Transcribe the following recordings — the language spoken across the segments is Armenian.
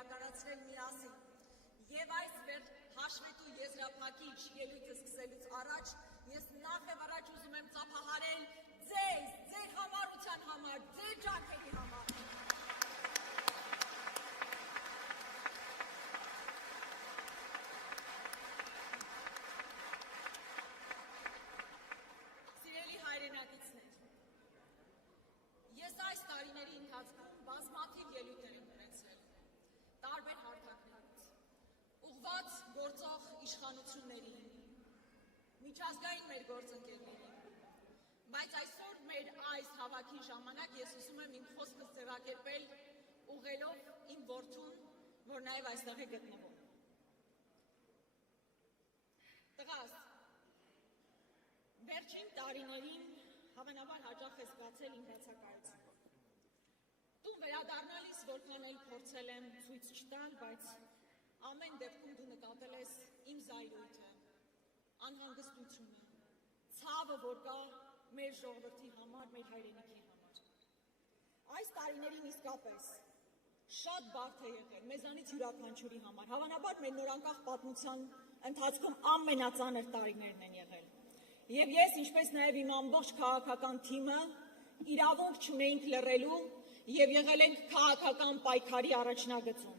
իրականացրել միասին։ Եվ այս հաշվետու եզրափակիչ ելույթը սկսելուց առաջ ես նախ եւ առաջ ուզում եմ ծափահարել ձեզ, ձեր համառության համար, ձեր ջանքերի համար։ Սիրելի հայրենակիցներ, ես այս տարիների ընթացքում բազմաթիվ ելույթներ եմ ունեցել, տարբեր հարթակներից, ուղղված գործող իշխանություններին, միջազգային մեր գործընկերներին, բայց այսօր մեր այս հավաքի ժամանակ ես ուզում եմ իմ խոսքս ձևակերպել ուղղելով իմ որդուն, որ նաև այստեղ է գտնվում։ Տղաս, վերջին տարիներին հավանաբար հաճախ ես զգացել իմ բացակայությունը։ Տուն վերադառնալիս որքան էլ փորձել եմ ցույց չտալ, բայց ամեն դեպքում դու նկատել ես իմ զայրույթը, անհանգստությունը, ցավը, որ կա մեր ժողովրդի համար, մեր հայրենիքի համար։ Այս տարիներին իսկապես շատ բարդ է եղել մեզանից յուրաքանչյուրի համար, հավանաբար մեր նորանկախ պատմության ընթացքում ամենածանր տարիներն են եղել։ Եվ ես, ինչպես նաև իմ ամբողջ քաղաքական թիմը, իրավունք չունեինք լռելու եւ եղել ենք քաղաքական պայքարի առաջնագծում։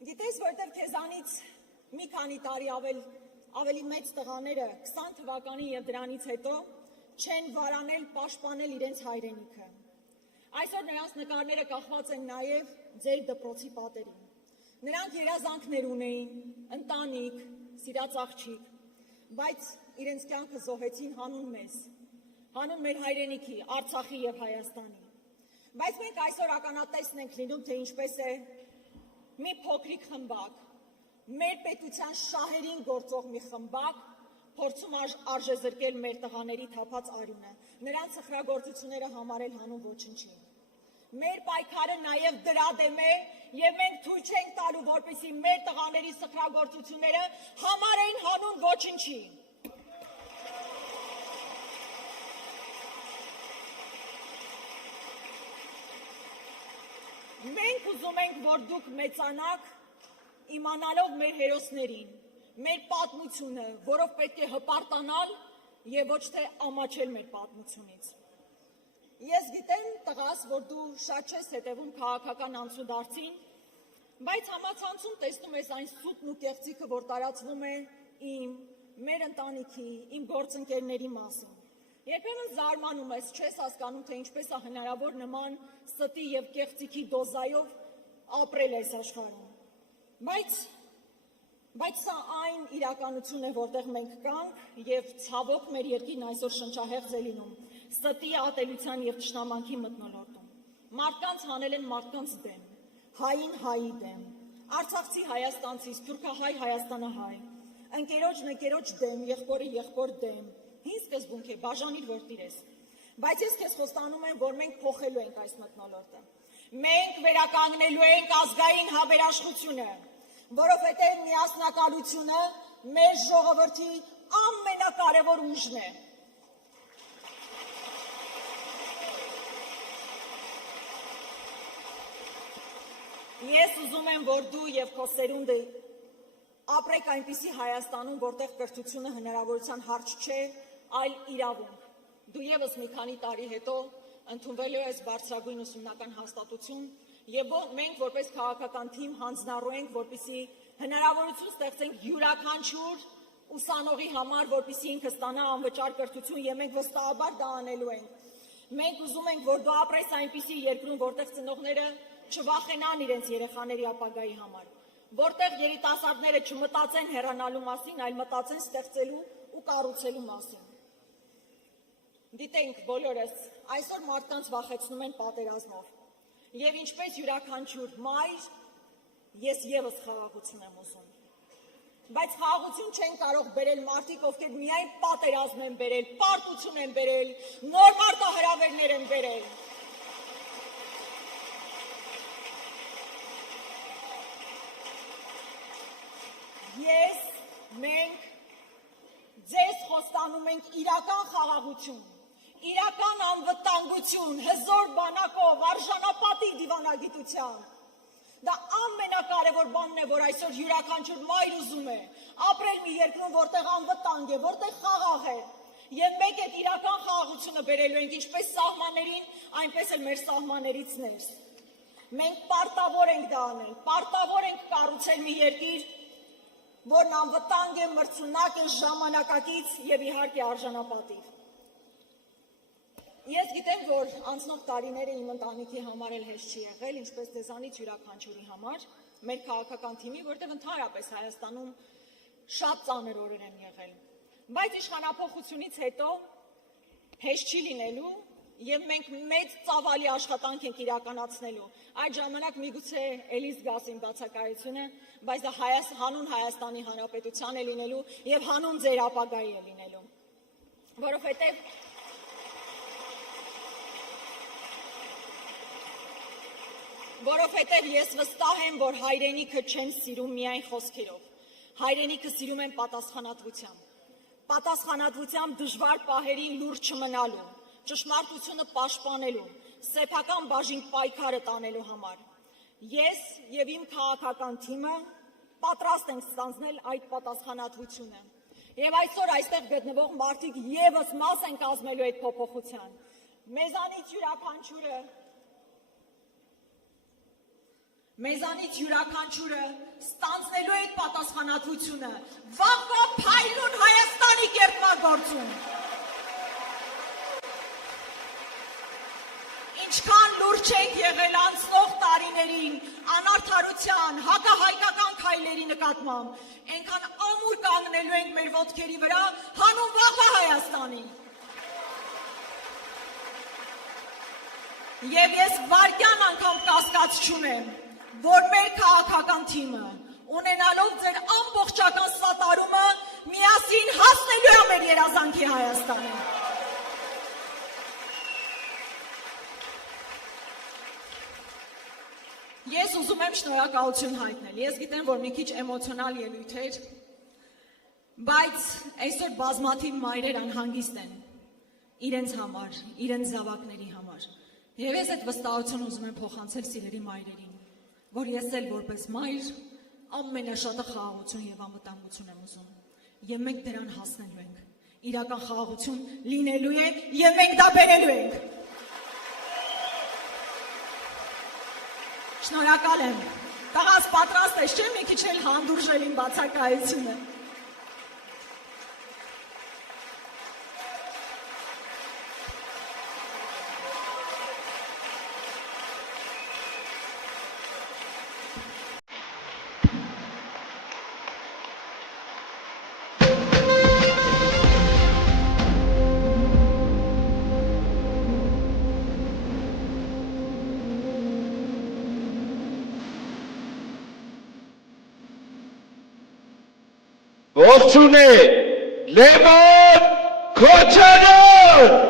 Գիտես, որտեղ քեզանից մի քանի տարի ավելի մեծ տղաները 20 թվականի եւ դրանից հետո չեն վարանել պաշտպանել իրենց հայրենիքը։ Այսօր նրանց նկարները կախված են նաեւ ձեր դպրոցի պատերին։ Նրանք երազանքներ ունեին, ընտանիք, սիրած աղջիկ, բայց իրենց կյանքը զոհեցին հանուն մեզ, հանուն մեր հայրենիքի, Արցախի եւ Հայաստանի։ Բայց մենք այսօր ականատեսն ենք լինում, թե ինչպես է մի փոքրիկ խմբակ, մեր պետության շահերին գործող մի խմբակ փորձում արժեզրկել մեր տղաների թափած արյունը, նրանց սխրագործությունները համարել հանուն ոչնչի։ Մեր պայքարը նաև դրա դեմ է եւ մենք թույլ չենք տալու, որպեսզի մեր տղաների սխրագործությունները համարեն հանուն ոչնչի։ Մենք ուզում ենք, որ դուք մեծանաք, իմանալով մեր հերոսներին, մեր պատմությունը, որով պետք է հպարտանալ եւ ոչ թե ամաչել մեր պատմությունից։ Ես գիտեմ, տղաս, որ դու շատ չես հետևում քաղաքական անցուդարձին, բայց համացանցում տեսնում ես այն սուտն ու կեղծիքը, որ տարածվում է մեր ընտանիքի, իմ գործընկերների մասին։ Երբեմն զարմանում ես, չես հասկանում, թե ինչպես է հնարավոր նման ստի եւ կեղծիքի դոզայով ապրել այս աշխարհում։ Բայց սա այն իրականությունն է, որտեղ մենք կանք եւ ցավոք մեր երկիրն այսօր շնչահեղձ է լինում, ստի ատելության եւ թշնամանքի մթնոլորտում։ Մարդկանց հանել են մարդկանց դեմ, հային հայի դեմ, արցախցի հայաստանցի, սփյուռքահայ հայաստանահայ, ընկերոջ դեմ, եղբոր դեմ։ Հին սկզբունք է, բաժանիր որ տիրես։ Բայց ես քեզ խոստանում եմ, որ մենք փոխելու ենք այս մթնոլորտը։ Մենք վերականգնելու ենք ազգային հավերաշխությունը, որովհետև միասնակալությունը մեր ժողովրդի ամենակարևոր ուժն է։ Ես ուզում եմ, որ դու եւ քո սերունդը ապրեք այնպիսի Հայաստանում, որտեղ կրթությունը հնարավորության հարց չէ, այլ իրավունք։ Դու եւս մի քանի տարի հետո ընդունվելու ես բարձրագույն ուսումնական հաստատություն եւ մենք որպես քաղաքական թիմ հանձնառու ենք, որպեսզի հնարավորություն ստեղծենք յուրաքանչյուր ուսանողի համար, որպեսզի ինքը ստանա անվճար կրթություն եւ մենք վստահաբար դա անելու ենք։ Մենք ուզում ենք, որ դու ապրես այնպիսի երկրում, որտեղ ծնողները չվախենան իրենց երեխաների ապագայի համար, որտեղ երիտասարդները չմտածեն հեռանալու մասին, այլ մտածեն ստեղծելու ու կառուցելու մասին։ Գիտենք բոլորս, այսօր մարդկանց վախեցնում են պատերազմով։ Եվ ինչպես յուրաքանչյուր մայր, ես եւս խաղաղություն եմ ուզում։ Բայց խաղաղություն չեն կարող բերել մարդիկ, ովքեր միայն պատերազմ են բերել, պարտություն են բերել, նոր մարտահրավերներ են բերել։ Ես, մենք ձեզ խոստանում ենք իրական խաղաղություն, իրական անվտանգություն, հզոր բանակով, արժանապատիվ դիվանագիտությամբ, Դա ամենակարևոր բանն է, որ այսօր յուրաքանչյուր մայր ուզում է ապրել մի երկրում, որտեղ անվտանգ է, որտեղ խաղաղ է։ Եվ մենք այդ իրական խաղաղությունը բերելու ենք ինչպես սահմաններին, այնպես էլ մեր սահմաններից ներս։ Մենք պարտավոր ենք դա անել, պարտավոր ենք կառուցել մի երկիր, որն անվտանգ է, մրցունակ է, ժամանակակից եւ իհարկե արժանապատիվ։ Ես գիտեմ, որ անցնող տարիները իմ ընտանիքի համար էլ հեշտ չի եղել, ինչպես ձեզանից յուրաքանչյուրի համար, մեր քաղաքական թիմի, որտեղ ընդհանրապես Հայաստանում շատ ծանր օրեր են եղել։ Բայց իշխանափոխությունից հետո հեշտ չի լինելու եւ մենք մեծ ծավալի աշխատանք ենք իրականացնելու։ Այդ ժամանակ միգուցե էլի զգասին բացակայությունը, բայց դա հանուն Հայաստանի Հանրապետության է լինելու եւ հանուն ձեր ապագայի է լինելու։ Որովհետև ես վստահ եմ, որ հայրենիքը չեն սիրում միայն խոսքերով, հայրենիքը սիրում են պատասխանատվությամբ, պատասխանատվությամբ դժվար պահերին լուրջ չմնալու, ճշմարտությունը պաշտպանելու, սեփական բաժին պայքարը տանելու համար։ Ես եւ իմ քաղաքական թիմը պատրաստ ենք ստանձնել այդ պատասխանատվությունը։ Եվ այսօր այստեղ գտնվող մարդիկ եւս մաս են կազմելու այդ փոփոխության։ Մեզանից յուրաքանչյուրը ստանձնելու է այդ պատասխանատվությունը, վաղվա փայլուն Հայաստանի կերտմագործում։ Ինչքան լուրջ ենք եղել անցնող տարիներին անարդարության, հակահայկական քայլերի նկատմամբ, այնքան ամուր կանգնելու ենք մեր ոտքերի վրա հանուն վաղվա Հայաստանի։ Եվ ես վարկյան անգամ կասկած չունեմ, որ մեր քաղաքական թիմը, ունենալով ձեր ամբողջական սատարումը, միասին հասնելու է մեր երազանքի Հայաստանին։ Ես ուզում եմ շնորհակալություն հայտնել։ Ես գիտեմ, որ մի քիչ էմոցիոնալ ելույթ էր, բայց այսօր բազմաթիվ մայրեր անհանգիստ են իրենց համար, իրենց զավակների համար։ Եվ ես այդ վստահությունը ուզում եմ փոխանցել սիրելի մայրերին, որ ես էլ որպես մայր ամենաշատը խաղաղություն եւ անվտանգություն եմ ուզում։ Եվ մենք դրան հասնելու ենք։ Իրական խաղաղություն լինելու է եւ մենք դա բերելու ենք։ Շնորհակալ եմ։ Տղաս պատրաստ ես, չէ՞ մի քիչ էլ հանդուրժել իմ բացակայությունը։ Ողջույն Լևոն Քոչարյան